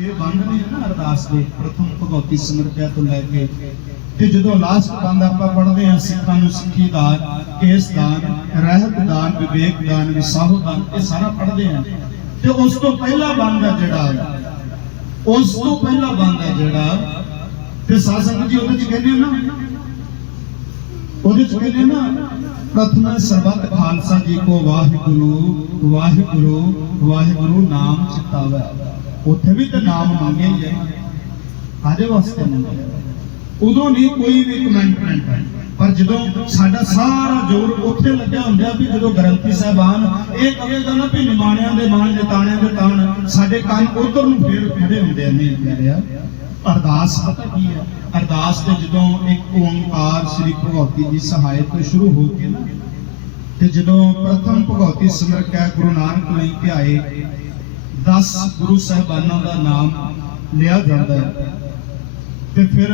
ਇਹ ਬੰਦ ਨੇ ਨਾ ਅਰਦਾਸ ਦੇ, ਪ੍ਰਥਮ ਭਗਵਤੀ ਸਮਰਪਿਆ ਤੋਂ ਲੈ ਕੇ। ਤੇ ਜਦੋਂ ਲਾਸਟ ਬੰਦ ਆਪਾਂ ਪੜ੍ਹਦੇ ਹਾਂ, ਸਿੱਖਾਂ ਨੂੰ ਸਿੱਖੀ ਦਾਨ, ਕੇਸ ਦਾਨ, ਰਹਿਤ ਦਾਨ, ਵਿਵੇਕ ਦਾਨ, ਵਿਸਾਹੋ ਦਾਨ, ਇਹ ਸਾਰਾ ਪੜ੍ਹਦੇ ਹਾਂ। ਤੇ ਉਸ ਤੋਂ ਪਹਿਲਾ ਬੰਦ ਹੈ ਜਿਹੜਾ। ਉਸ ਤੋਂ ਪਹਿਲਾ ਬੰਦ ਹੈ ਜਿਹੜਾ। ਤੇ ਸਾਧ ਸੰਗਤ ਜੀ ਉਹਦੇ ਚ ਕਹਿੰਦੇ ਨਾ? ਉਹਦੇ ਚ ਕਹਿੰਦੇ ਨਾ? ਪ੍ਰਥਮ ਸਰਬੱਤ ਖਾਲਸਾ ਜੀ ਕੋ ਵਾਹਿਗੁਰੂ ਵਾਹਿਗੁਰੂ ਵਾਹਿਗੁਰੂ ਨਾਮ ਚਿਤਾਵੇ। ਉੱਥੇ ਵੀ ਤਾਂ ਨਾਮ ਮੰਗੇ ਹੀ ਹੈ। ਕਾਦੇ ਵਾਸਤੇ ਮੰਗੇ ਉਦੋਂ ਨਹੀਂ ਕੋਈ ਵੀ ਕਮੈਂਟਮੈਂਟ ਪਰ ਜਦੋਂ ਸਾਡਾ ਸਾਰਾ ਜ਼ੋਰ ਉੱਥੇ ਲੱਗਿਆ ਹੁੰਦਾ ਵੀ ਜਦੋਂ ਗ੍ਰੰਥੀ ਸਾਹਿਬਾਨ ਇਹ ਕਹੇਗਾ ਨਾ ਵੀ ਨਿਮਾਣਿਆਂ ਦੇ ਮਾਣ, ਜਤਾਣਿਆਂ ਦੇ ਤਾਣ, ਸਾਡੇ ਕੰਨ ਉਧਰ ਨੂੰ ਫੇਰ ਖੜੇ ਹੁੰਦੇ ਆ, ਨਹੀਂ ਅਰਦਾਸ ਪਤਾ ਕੀ ਹੈ ਅਰਦਾਸ ਤੇ ਜਦੋਂ ਇੱਕ ਓੰਕਾਰ ਸ੍ਰੀ ਭਗਵਤੀ ਜੀ ਸਹਾਇਤ ਤੋਂ ਸ਼ੁਰੂ ਹੋ ਕੇ ਨਾ, ਤੇ ਜਦੋਂ ਪ੍ਰਥਮ ਭਗਵਤੀ ਸਿਮਰ ਕੇ ਗੁਰੂ ਨਾਨਕ ਲਈ ਧਿਆਏ 10 ਗੁਰੂ ਸਾਹਿਬਾਨਾਂ ਦਾ ਨਾਮ ਲਿਆ ਜਾਂਦਾ ਹੈ। ਤੇ ਫਿਰ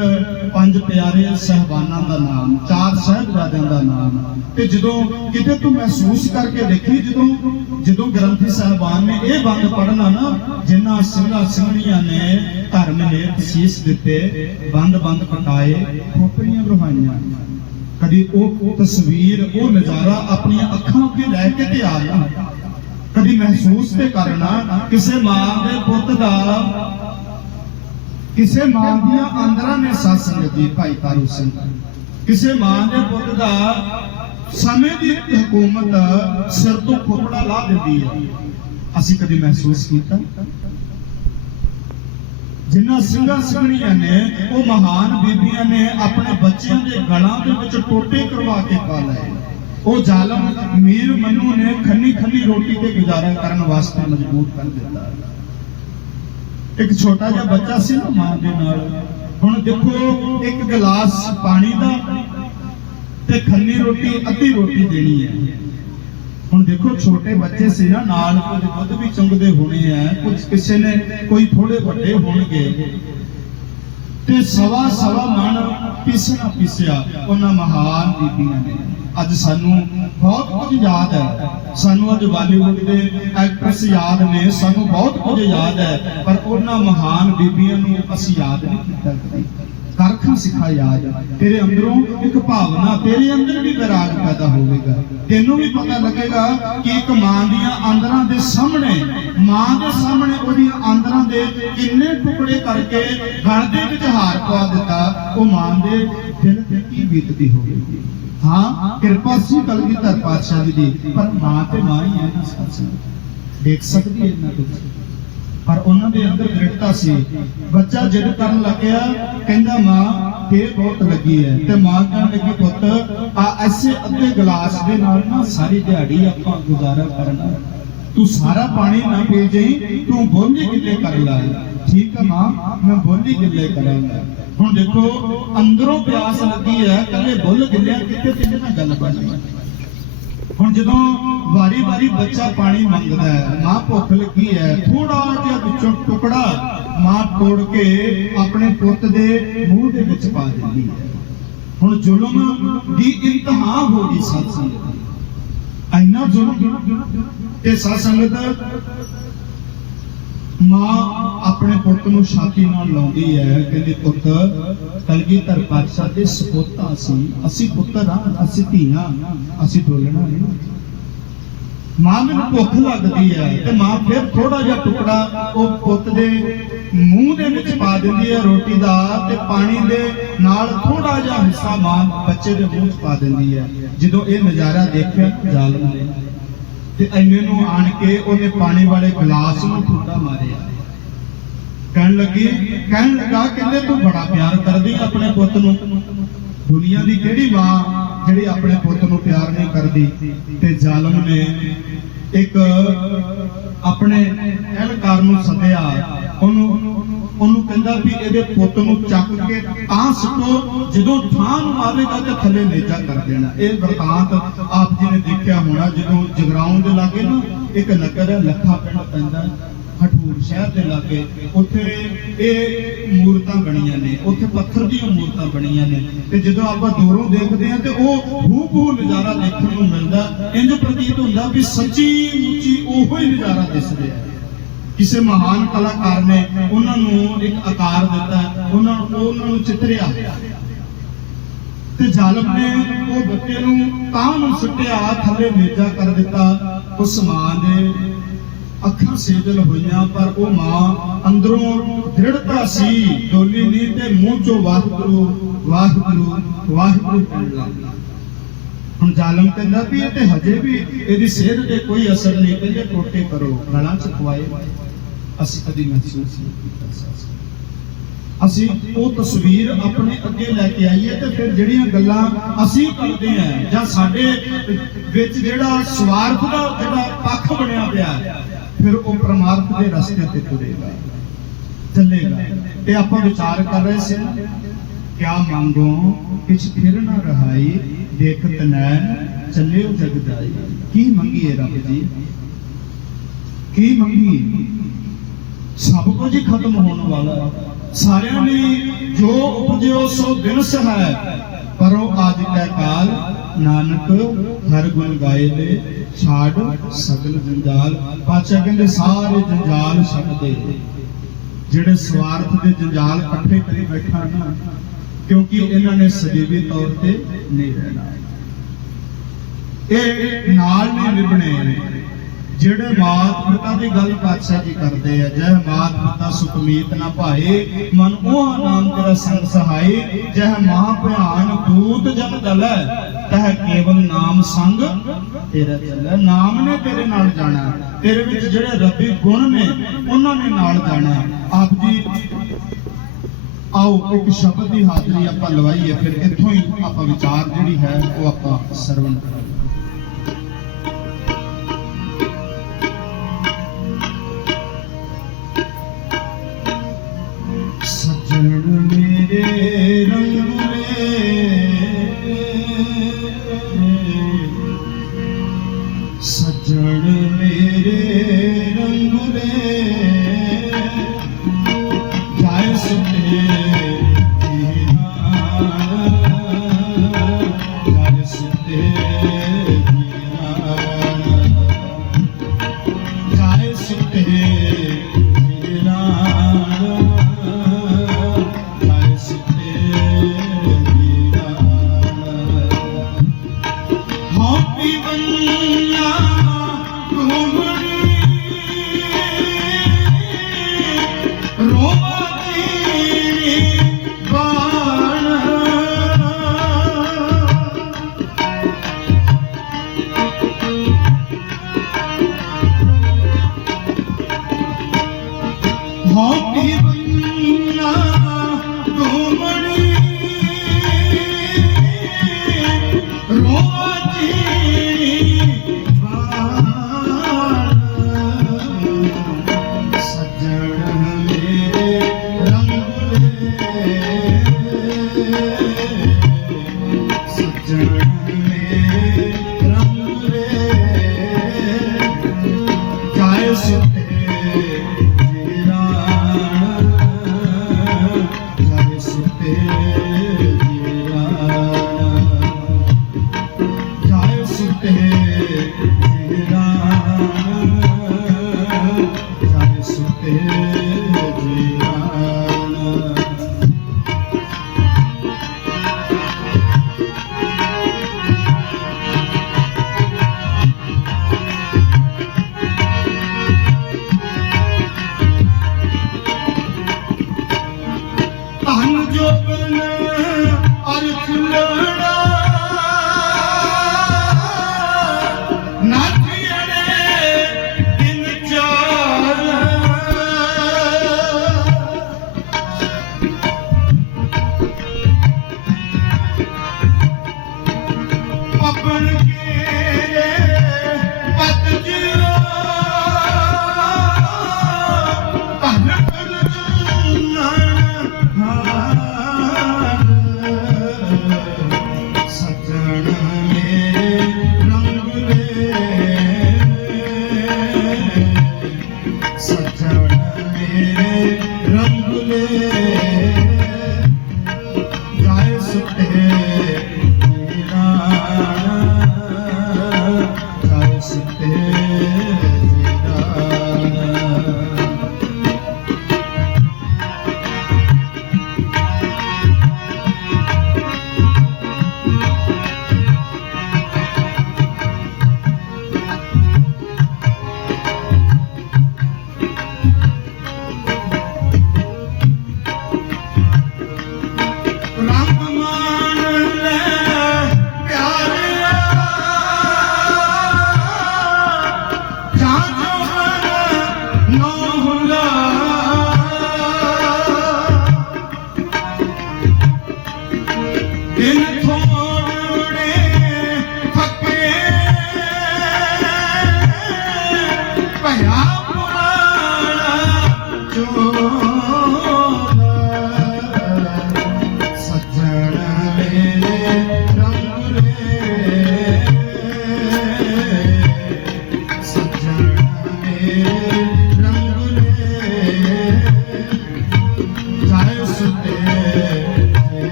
ਪੰਜ ਪਿਆਰੇ ਸਹਿਬਾਨਾਂ ਦਾ ਨਾਮ, ਚਾਰ ਸਹਿਬਜ਼ਾਦਿਆਂ ਦਾ ਨਾਮ। ਤੇ ਜਦੋਂ ਕਿਤੇ ਤੂੰ ਮਹਿਸੂਸ ਕਰਕੇ ਦੇਖੀ, ਜਦੋਂ ਜਦੋਂ ਗ੍ਰੰਥੀ ਸਾਹਿਬਾਨ ਨੇ ਇਹ ਬੰਦ ਪੜਨਾ ਨਾ ਜਿਨ੍ਹਾਂ ਸਿੰਘਾਂ ਸਿੰਘਣੀਆਂ ਨੇ ਧਰਮ ਹੇਤ ਸੀਸ ਦਿੱਤੇ, ਬੰਦ ਬੰਦ ਪਟਾਏ, ਖੋਪਰੀਆਂ ਰੁਹਾਈਆਂ। ਕਦੀ ਉਹ ਤਸਵੀਰ, ਉਹ ਨਜ਼ਾਰਾ ਆਪਣੀਆਂ ਅੱਖਾਂ ਅੱਗੇ ਲੈ ਕੇ ਤੇ ਆ ਨਾ ਕਦੀ ਮਹਿਸੂਸ ਤੇ ਕਰਨਾ ਕਿਸੇ ਮਾਂ ਦੇ ਪੁੱਤ ਦਾ, ਕਿਸੇ ਮਾਂ ਦੀਆਂ ਅੰਦਰਾਂ ਨੇ ਸਾਧ ਸੰਗਤ ਦੀ ਭਾਈ ਤਾਰੂ ਸਿੰਘ। ਕਿਸੇ ਮਾਂ ਦੇ ਪੁੱਤ ਦਾ ਸਮੇਂ ਦੀ ਹਕੂਮਤ ਸਿਰ ਤੋਂ ਖੋਪੜਾ ਲਾ ਦਿੰਦੀ ਹੈ। ਅਸੀਂ ਕਦੀ ਮਹਿਸੂਸ ਕੀਤਾ? ਜਿਨ੍ਹਾਂ ਸਿੰਘਾਂ ਸਿੰਘਣੀਆਂ ਨੇ, ਉਹ ਮਹਾਨ ਬੀਬੀਆਂ ਨੇ ਆਪਣੇ ਬੱਚਿਆਂ ਦੇ ਗਲਾਂ ਦੇ ਵਿੱਚ ਟੋਟੇ ਕਰਵਾ ਕੇ ਪਾ ਲਏ। ਉਹ ਜ਼ਾਲਮ ਮੀਰ ਮਨੂ ਨੇ ਖੰਨੀ ਖੰਨੀ ਰੋਟੀ ਤੇ ਗੁਜ਼ਾਰਾ ਕਰਨ ਵਾਸਤੇ ਮਜਬੂਰ ਕਰ ਦਿੱਤਾ। ਇੱਕ ਛੋਟਾ ਜਿਹਾ ਬੱਚਾ ਸੀ ਨਾ ਮਾਂ ਦੇ ਨਾਲ। ਹੁਣ ਦੇਖੋ, ਇੱਕ ਗਲਾਸ ਪਾਣੀ ਦਾ ਤੇ ਖੰਨੀ ਰੋਟੀ, ਅੱਧੀ ਰੋਟੀ ਦੇਣੀ ਹੈ। ਹੁਣ ਦੇਖੋ, ਛੋਟੇ ਬੱਚੇ ਸੀ ਨਾ, ਨਾਲ ਕੁਝ ਦੁੱਧ ਵੀ ਚੁੰਗਦੇ ਹੋਣੇ ਆ। ਕੁਝ ਕਿਸੇ ਨੇ ਕੋਈ ਥੋੜੇ ਵੱਡੇ ਹੋਣਗੇ। ਤੇ ਸਵਾ ਸਵਾ ਮਨ ਪਿਸਣਾ ਪਿਸਿਆ ਉਹਨਾਂ ਮਹਾਨ ਬੀਬੀਆਂ ਨੇ। ਅੱਜ ਸਾਨੂੰ ਬਹੁਤ ਕੁਝ ਯਾਦ ਹੈ। ਸਾਨੂੰ ਅੱਜ ਬਾਲੀਵੁੱਡ ਦੇ ਐਕਟਰਸ ਯਾਦ ਨੇ, ਸਾਨੂੰ ਬਹੁਤ ਕੁਝ ਯਾਦ ਹੈ, ਪਰ ਉਹਨਾਂ ਮਹਾਨ ਬੀਬੀਆਂ ਨੂੰ ਅਸੀਂ ਯਾਦ ਨਹੀਂ ਕੀਤਾ ਕਰਖਾਂ ਸਿਖਾ ਯਾਦ ਤੇਰੇ ਅੰਦਰੋਂ ਇੱਕ ਭਾਵਨਾ, ਤੇਰੇ ਅੰਦਰ ਵੀ ਵਿਰਾਗ ਪੈਦਾ ਹੋਵੇਗਾ। ਤੈਨੂੰ ਵੀ ਪਤਾ ਲੱਗੇਗਾ ਕਿ ਇੱਕ ਮਾਂ ਦੀਆਂ ਅੰਦਰਾਂ ਦੇ ਸਾਹਮਣੇ, ਮਾਂ ਦੇ ਸਾਹਮਣੇ ਉਹਦੀਆਂ ਅੰਦਰਾਂ ਦੇ ਕਿੰਨੇ ਟੁਕੜੇ ਕਰਕੇ ਗਲ ਦੇ ਵਿੱਚ ਹਾਰ ਪਾ ਦਿੱਤਾ, ਉਹ ਮਾਂ ਦੇ ਦਿਲ ਤੇ ਕੀ ਬੀਤਦੀ ਹੋਵੇਗੀ? ਹਾਂ, ਕਿਰਪਾ ਸੀ ਕਲਗੀਧਰ ਪਾਤਸ਼ਾਹ ਜੀ ਦੀ। ਪਰ ਮਾਂ ਤੇ ਮਾਂ ਹੀ ਹੈ ਨਾ ਸਾਥੀ ਦੇਖ ਸਕਦੀ ਹੈ ਇਹਨਾਂ ਕੁਝ ਪਰ ਉਹਨਾਂ ਦੇ ਅੰਦਰ ਦ੍ਰਿੜਤਾ ਸੀ। ਬੱਚਾ ਜਿੱਦ ਕਰਨ ਲੱਗਿਆ, ਕਹਿੰਦਾ, ਮਾਂ ਤੇ ਬਹੁਤ ਲੱਗੀ ਹੈ। ਤੇ ਮਾਂ ਕਹਿਣ ਲੱਗੀ, ਪੁੱਤ, ਆ ਐਸੇ ਅੱਧੇ ਗਲਾਸ ਦੇ ਨਾਲ ਨਾ ਸਾਰੀ ਦਿਹਾੜੀ ਆਪਾਂ ਗੁਜ਼ਾਰਾ ਕਰਨਾ। ਤੂੰ ਸਾਰਾ ਪਾਣੀ ਨਾ ਪੀ ਜਾਈ, ਤੂੰ ਬੋਲੀ ਕਿੱਲੇ ਕਰ ਲੈ। ਠੀਕ ਹੈ, ਮਾਂ, ਮੈਂ ਬੋਲੀ ਕਿੱਲੇ ਕਰਾਂਗਾ। ਹੁਣ ਦੇਖੋ, ਅੰਦਰੋਂ ਪਿਆਸ ਲੱਗੀ ਹੈ ਕੱਲੇ ਬੁੱਲ ਗਿੱਲਿਆ ਕਿਤੇ ਕਿਤੇ ਨਾਲ ਗੱਲ ਬਣਨੀ ਹੁਣ ਜਦੋਂ ਵਾਰੀ-ਵਾਰੀ ਬੱਚਾ ਪਾਣੀ ਮੰਗਦਾ ਹੈ, ਮਾਂ ਭੁੱਖ ਲੱਗੀ ਹੈ ਥੋੜਾ ਜਿਹਾ ਵਿੱਚੋਂ ਟੁਕੜਾ ਮਾਂ ਤੋੜ ਕੇ ਆਪਣੇ ਪੁੱਤ ਦੇ ਮੂੰਹ ਦੇ ਵਿੱਚ ਪਾ ਦਿੰਦੀ ਹੈ। ਹੁਣ ਜ਼ੁਲਮ ਦੀ ਇੰਤਹਾ ਹੋ ਗਈ ਸਤ ਸੰਗਤ ਇੰਨਾ ਜ਼ੁਲਮ ਤੇ ਸਤ ਸੰਗਤ ਮਾਂ ਆਪਣੇ ਪੁੱਤ ਨੂੰ ਛਾਤੀ ਨਾਲ ਲਾਉਂਦੀ ਹੈ। ਕਹਿੰਦੀ, ਪੁੱਤ ਕਲਗੀਧਰ ਪਾਤਸ਼ਾਹ ਦੇ ਸਪੋਤਾ ਸੀ। ਅਸੀਂ ਪੁੱਤਰ ਆ ਅਸੀਂ ਧੀਆਂ, ਅਸੀਂ ਡੋਲਣਾ ਨਹੀਂ। ਮਾਂ ਮੈਨੂੰ ਭੁੱਖ ਲੱਗਦੀ ਹੈ ਤੇ ਮਾਂ ਫਿਰ ਥੋੜਾ ਜਿਹਾ ਟੁਕੜਾ ਉਹ ਪੁੱਤ ਦੇ ਮੂੰਹ ਦੇ ਵਿੱਚ ਪਾ ਦਿੰਦੀ ਹੈ ਰੋਟੀ ਦਾ ਤੇ ਪਾਣੀ ਦੇ ਨਾਲ ਥੋੜਾ ਜਿਹਾ ਹਿੱਸਾ ਮਾਂ ਬੱਚੇ ਦੇ ਮੂੰਹ 'ਚ ਪਾ ਦਿੰਦੀ ਹੈ। ਜਦੋਂ ਇਹ ਨਜ਼ਾਰਾ ਦੇਖਿਆ, ਜ਼ਾਲਮ ਨੇ ਤੇ ਐਨੇ ਨੂੰ ਆਣ ਕੇ ਉਹਨੇ ਪਾਣੀ ਵਾਲੇ ਗਲਾਸ ਨੂੰ ਠੁੱਡਾ ਮਾਰਿਆ। ਕਹਿਣ ਲੱਗੀ, ਕਹਿਣ ਲੱਗਾ ਕਹਿੰਦੇ ਤੂੰ ਬੜਾ ਪਿਆਰ ਕਰਦੀ ਆਪਣੇ ਪੁੱਤ ਨੂੰ। ਦੁਨੀਆ ਦੀ ਕਿਹੜੀ ਮਾਂ ਜਿਹੜੀ ਆਪਣੇ ਪੁੱਤ ਨੂੰ ਪਿਆਰ ਨਹੀਂ ਕਰਦੀ? ਤੇ ਜ਼ਾਲਮ ਨੇ ਇੱਕ ਆਪਣੇ ਅਹਿਲਕਾਰ ਨੂੰ ਸੱਦਿਆ। ਉਹਨੂੰ ਉਹਨੂੰ ਕਹਿੰਦਾ ਵੀ ਇਹਦੇ ਪੁੱਤ ਨੂੰ ਚੱਕ ਕੇ ਤਾਂ ਸੁੱਟੋ ਜਦੋਂ ਥਾਂ ਨੂੰ ਆਵੇਗਾ ਤੇ ਥੱਲੇ ਨੇਜਾ ਕਰ ਦੇਣਾ। ਇਹ ਵਰਤਾਂਤ ਆਪ ਜੀ ਨੇ ਦੇਖਿਆ ਹੋਣਾ, ਜਦੋਂ ਜਗਰਾਉਂ ਦੇ ਲਾਗੇ ਨਾ ਇੱਕ ਨਗਰ ਹੈ, ਲੱਖਾ ਪਿੰਡ ਪੈਂਦਾ ਹਠੂਰ ਸ਼ਹਿਰ ਦੇ ਲਾਗੇ ਉੱਥੇ ਇਹ ਮੂਰਤਾਂ ਬਣੀਆਂ ਨੇ, ਉੱਥੇ ਪੱਥਰ ਦੀਆਂ ਮੂਰਤਾਂ ਬਣੀਆਂ ਨੇ ਤੇ ਜਦੋਂ ਆਪਾਂ ਦੂਰੋਂ ਦੇਖਦੇ ਹਾਂ ਤੇ ਉਹ ਹੂਬਹੂ ਨਜ਼ਾਰਾ ਦੇਖਣ ਨੂੰ ਮਿਲਦਾ, ਇੰਜ ਪ੍ਰਤੀਤ ਹੁੰਦਾ ਵੀ ਸੱਚੀ ਮੁੱਚੀ ਉਹੋ ਹੀ ਨਜ਼ਾਰਾ ਦਿਸ ਰਿਹਾ ਕਿਸੇ ਮਹਾਨ ਕਲਾਕਾਰ ਨੇ ਉਹਨਾਂ ਨੂੰ ਇੱਕ ਆਕਾਰ ਦਿੱਤਾ, ਉਹਨਾਂ ਨੂੰ ਉਹਨਾਂ ਨੂੰ ਚਿੱਤਰਿਆ। ਤੇ ਜ਼ਾਲਮ ਨੇ ਉਹ ਬੱਚੇ ਨੂੰ ਤਾਂ ਨੂੰ ਸੁੱਟਿਆ ਥੱਲੇ ਮੇਜਾ ਕਰ ਦਿੱਤਾ ਉਸ ਮਾਂ ਦੇ ਅੱਖਾਂ ਸੇਜਲ ਹੋਈਆਂ, ਪਰ ਉਹ ਮਾਂ ਅੰਦਰੋਂ ਦ੍ਰਿੜਤਾ ਸੀ। ਡੋਲੀ ਨਹੀਂ ਤੇ ਮੂੰਹ ਚੋਂ ਵਾਹਿਗੁਰੂ ਵਾਹਿਗੁਰੂ ਵਾਹਿਗੁਰੂ ਕਹਿਣ ਲੱਗੀ। ਹੁਣ ਜ਼ਾਲਮ ਕਹਿੰਦਾ ਵੀ ਇਹ ਤੇ ਹਜੇ ਵੀ ਇਹਦੀ ਸਿਹਤ ਤੇ ਕੋਈ ਅਸਰ ਨਹੀਂ, ਕਹਿੰਦੇ ਟੋਟੇ ਕਰੋ, ਗਲਾਂ ਚ ਖਵਾਏ ਅਸੀਂ ਕਦੀ ਮਹਿਸੂਸ ਨਹੀਂ ਕੀਤਾ ਸੀ ਅਸੀਂ ਉਹ ਤਸਵੀਰ ਆਪਣੇ ਅੱਗੇ ਲੈ ਕੇ ਆਈਏ ਤੇ ਫਿਰ ਜਿਹੜੀਆਂ ਗੱਲਾਂ ਅਸੀਂ ਕਰਦੇ ਆਂ ਜਾਂ ਸਾਡੇ ਵਿੱਚ ਜਿਹੜਾ ਸਵਾਰਥ ਦਾ ਜਿਹੜਾ ਪੱਖ ਬਣਿਆ ਪਿਆ ਫਿਰ ਉਹ ਪ੍ਰਮਾਰਥ ਦੇ ਰਸਤੇ ਤੇ ਤੁਰੇਗਾ। ਚੱਲੇਗਾ। ਤੇ ਆਪਾਂ ਵਿਚਾਰ ਕਰ ਰਹੇ ਸੀ ਕਿਆ ਮੰਗੋ, ਕਿਛ ਫਿਰ ਨਾ ਰਹਾਈ ਦੇਖਤ ਨੈਣ ਚੱਲਿਓ ਜਗ ਕੀ ਮੰਗੀਏ ਰੱਬ ਜੀ? ਕੀ ਮੰਗੀ ਸਭ ਕੁਝ ਹੀ ਖਤਮ ਹੋਣ ਵਾਲਾ। ਸਾਰਿਆਂ ਨੇ ਜੋ ਉਪਜਿਓ ਸੋ ਦਿਨਸ ਹੈ ਪਰ ਉਹ ਆਜ ਕੈ ਕਾਲ ਨਾਨਕ, ਹਰ ਗੁਣ ਗਾਏ ਦੇ ਛਾੜ ਸਗਲ ਜੰਜਾਲ। ਪਾਤਸ਼ਾਹ ਕਹਿੰਦੇ, ਸਾਰੇ ਜੰਜਾਲ ਛੱਡ ਦੇ। ਜਿਹੜੇ ਸਵਾਰਥ ਦੇ ਜੰਜਾਲ ਇਕੱਠੇ ਕਰੀ ਬੈਠਾ ਨਾ, ਕਿਉਂਕਿ ਇਹਨਾਂ ਨੇ ਸਦੀਵੀ ਤੌਰ ਤੇ ਨਹੀਂ ਰਹਿਣਾ। ਇਹ ਨਾਲ ਨਹੀਂ ਨਿਭਣੇ। ਜਿਹੜੇ ਮਾਤ ਪਿਤਾ ਦੀ ਗੱਲ ਪਾਤਸ਼ਾਹ ਜੀ ਕਰਦੇ ਆ ਜਹ ਮਾਤ ਪਿਤਾ ਸੁਖਮੀਤ ਨਾ ਭਾਏ, ਮਨ ਉਹ ਨਾਮ ਤੇਰਾ ਸੰਗ ਸਹਾਈ ਜਹ ਮਹਾ ਭਿਆਨ ਦੂਤ ਜਨ ਦਲੈ ਤਹ ਕੇਵਲ ਨਾਮ ਸੰਗ ਤੇਰਾ ਚੱਲੈ। ਨਾਮ ਨੇ ਤੇਰੇ ਨਾਲ ਜਾਣਾ, ਤੇਰੇ ਵਿੱਚ ਜਿਹੜੇ ਰੱਬੀ ਗੁਣ ਨੇ, ਉਹਨਾਂ ਨੇ ਨਾਲ ਜਾਣਾ। ਆਪ ਜੀ, ਆਓ, ਇੱਕ ਸ਼ਬਦ ਦੀ ਹਾਜ਼ਰੀ ਆਪਾਂ ਲਵਾਈਏ, ਫਿਰ ਇੱਥੋਂ ਹੀ ਆਪਾਂ ਵਿਚਾਰ ਜਿਹੜੀ ਹੈ, ਉਹ ਆਪਾਂ ਸਰਵਣ ਕਰਾਂਗੇ।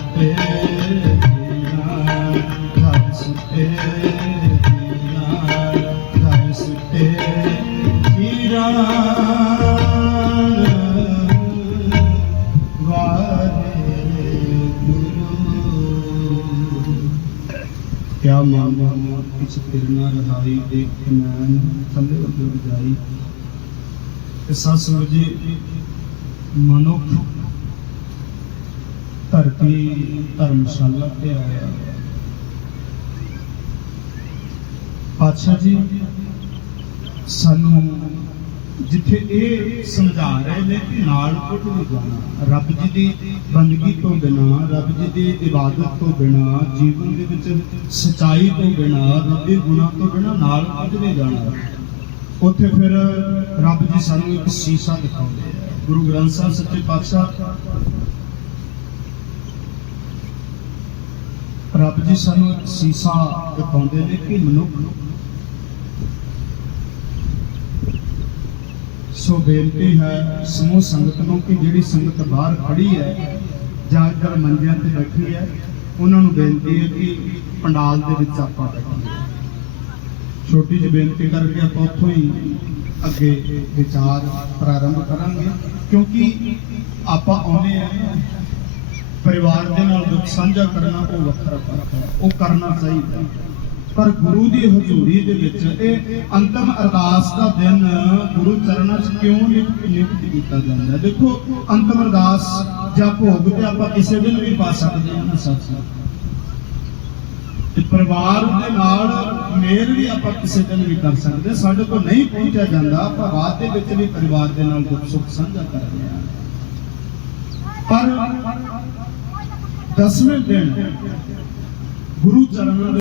ਸੁਤੇ ਜੀਰਾ ਜਾਇ ਸੁਤੇ ਜੀਰਾ ਜਾਇ ਸੁਤੇ ਜੀਰਾ ਕਿਆ ਮਾਮਾ ਕਿਛ ਤਿਰਨਾ ਰਹਾਈ ਦੇਖ ਮੈਂ ਥੱਲੇ ਉੱਤੇ ਜਾਈ ਤੇ ਸਤਿ ਜੀ ਮਨੁੱਖ ਧਰਤੀ ਧਰਮਸ਼ਾਲਾ ਤੇ ਆਇਆ। ਪਾਤਸ਼ਾਹ ਜੀ, ਸਾਨੂੰ ਜਿੱਥੇ ਇਹ ਸਮਝਾ ਰਹੇ ਨੇ ਕਿ ਨਾਲ ਕੁੱਟ ਨਹੀਂ ਜਾਣਾ, ਰੱਬ ਜੀ ਦੀ ਬੰਦਗੀ ਤੋਂ ਬਿਨਾ, ਰੱਬ ਜੀ ਦੀ ਇਬਾਦਤ ਤੋਂ ਬਿਨਾ, ਜੀਵਨ ਦੇ ਵਿੱਚ ਸਚਾਈ ਤੋਂ ਬਿਨਾ, ਰੱਬ ਦੇ ਗੁਣਾਂ ਤੋਂ ਬਿਨਾ ਨਾਲ ਕੁੱਟ ਨਹੀਂ ਜਾਣਾ। ਉੱਥੇ ਫਿਰ ਰੱਬ ਜੀ ਸਾਨੂੰ ਇੱਕ ਸੀਸਾ ਦਿਖਾਉਂਦੇ ਗੁਰੂ ਗ੍ਰੰਥ ਸਾਹਿਬ ਸੱਚੇ ਪਾਤਸ਼ਾਹ ਰੱਬ ਜੀ ਸਾਨੂੰ ਇੱਕ ਸੀਸਾ ਦਿਖਾਉਂਦੇ ਨੇ ਕਿ ਮਨੁੱਖ ਸੋ ਬੇਨਤੀ ਹੈ ਸਮੂਹ ਸੰਗਤ ਨੂੰ ਕਿ ਜਿਹੜੀ ਸੰਗਤ ਬਾਹਰ ਖੜੀ ਹੈ ਜਾਂ ਇੱਧਰ ਮੰਜਿਆਂ ਤੇ ਬੈਠੀ ਹੈ, ਉਹਨਾਂ ਨੂੰ ਬੇਨਤੀ ਹੈ ਕਿ ਪੰਡਾਲ ਦੇ ਵਿੱਚ ਆਪਾਂ ਬੈਠੀਏ। ਛੋਟੀ ਜਿਹੀ ਬੇਨਤੀ ਕਰਕੇ ਆਪਾਂ ਉੱਥੋਂ ਹੀ ਅੱਗੇ ਵਿਚਾਰ ਪ੍ਰਾਰੰਭ ਕਰਾਂਗੇ, ਕਿਉਂਕਿ ਆਪਾਂ ਆਉਨੇ ਆ ਪਰਿਵਾਰ ਦੇ ਨਾਲ ਦੁੱਖ ਸਾਂਝਾ ਕਰਨਾ ਉਹ ਵੱਖਰਾ ਫ਼ਰਕ ਉਹ ਕਰਨਾ ਚਾਹੀਦਾ ਪਰ ਗੁਰੂ ਦੀ ਹਜ਼ੂਰੀ ਦੇ ਵਿੱਚ ਇਹ ਅੰਤਮ ਅਰਦਾਸ ਦਾ ਦਿਨ ਗੁਰੂ ਚਰਨਾਂ 'ਚ ਕਿਉਂ ਨਿਯੁਕਤ ਕੀਤਾ ਜਾਂਦਾ ਦੇਖੋ, ਅੰਤਮ ਅਰਦਾਸ ਜਾਂ ਭੋਗ ਤੇ ਆਪਾਂ ਕਿਸੇ ਦਿਨ ਵੀ ਪਾ ਸਕਦੇ ਹਾਂ ਨਾ ਸੱਚ ਤੇ ਪਰਿਵਾਰ ਦੇ ਨਾਲ ਮੇਲ ਵੀ ਆਪਾਂ ਕਿਸੇ ਦਿਨ ਵੀ ਕਰ ਸਕਦੇ ਸਾਡੇ ਕੋਲ ਨਹੀਂ ਪਹੁੰਚਿਆ ਜਾਂਦਾ। ਆਪਾਂ ਬਾਅਦ ਦੇ ਵਿੱਚ ਵੀ ਪਰਿਵਾਰ ਦੇ ਨਾਲ ਦੁੱਖ ਸੁੱਖ ਸਾਂਝਾ ਕਰਦੇ ਹਾਂ। ਪਰ ਦਸਵੇਂ ਦਿਨ ਗੁਰੂ ਚਰਨਾਂ ਦੇ